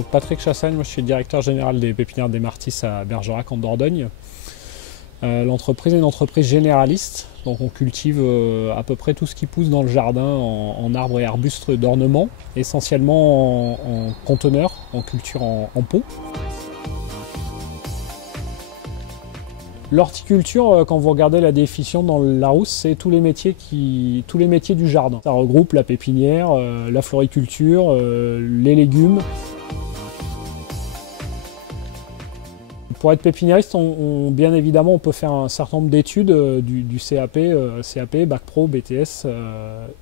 Donc Patrick Chassagne, moi je suis directeur général des pépinières des Martis à Bergerac en Dordogne. L'entreprise est une entreprise généraliste, donc on cultive à peu près tout ce qui pousse dans le jardin en arbres et arbustes d'ornement, essentiellement en conteneurs, en culture en pot. L'horticulture, quand vous regardez la définition dans le Larousse, c'est tous les métiers du jardin. Ça regroupe la pépinière, la floriculture, les légumes. Pour être pépiniériste, bien évidemment, on peut faire un certain nombre d'études du CAP, Bac Pro, BTS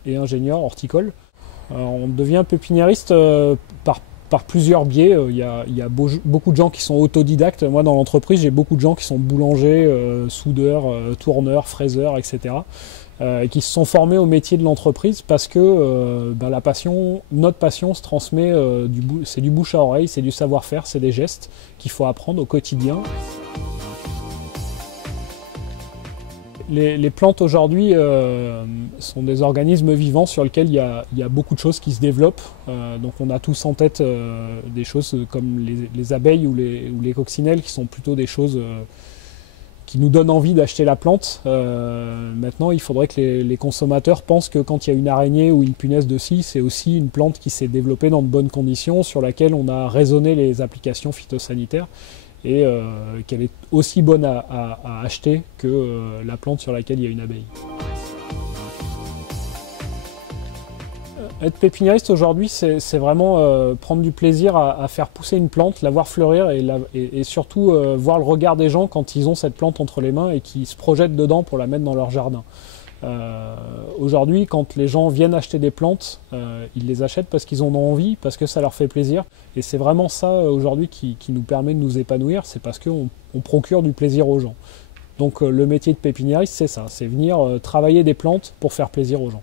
et ingénieur horticole. On devient pépiniériste par plusieurs biais. Il y a beaucoup de gens qui sont autodidactes. Moi, dans l'entreprise, j'ai beaucoup de gens qui sont boulangers, soudeurs, tourneurs, fraiseurs, etc. Et qui se sont formés au métier de l'entreprise parce que notre passion se transmet, c'est du bouche à oreille, c'est du savoir-faire, c'est des gestes qu'il faut apprendre au quotidien. Les plantes aujourd'hui sont des organismes vivants sur lesquels il y a beaucoup de choses qui se développent. Donc on a tous en tête des choses comme les abeilles ou les coccinelles qui sont plutôt des choses qui nous donnent envie d'acheter la plante. Maintenant, il faudrait que les consommateurs pensent que quand il y a une araignée ou une punaise de scie, c'est aussi une plante qui s'est développée dans de bonnes conditions, sur laquelle on a raisonné les applications phytosanitaires, et qu'elle est aussi bonne à acheter que la plante sur laquelle il y a une abeille. Être pépiniériste aujourd'hui, c'est vraiment prendre du plaisir à faire pousser une plante, la voir fleurir et surtout voir le regard des gens quand ils ont cette plante entre les mains et qu'ils se projettent dedans pour la mettre dans leur jardin. Aujourd'hui, quand les gens viennent acheter des plantes, ils les achètent parce qu'ils en ont envie, parce que ça leur fait plaisir. Et c'est vraiment ça aujourd'hui qui nous permet de nous épanouir, c'est parce qu'on procure du plaisir aux gens. Donc le métier de pépiniériste, c'est ça, c'est venir travailler des plantes pour faire plaisir aux gens.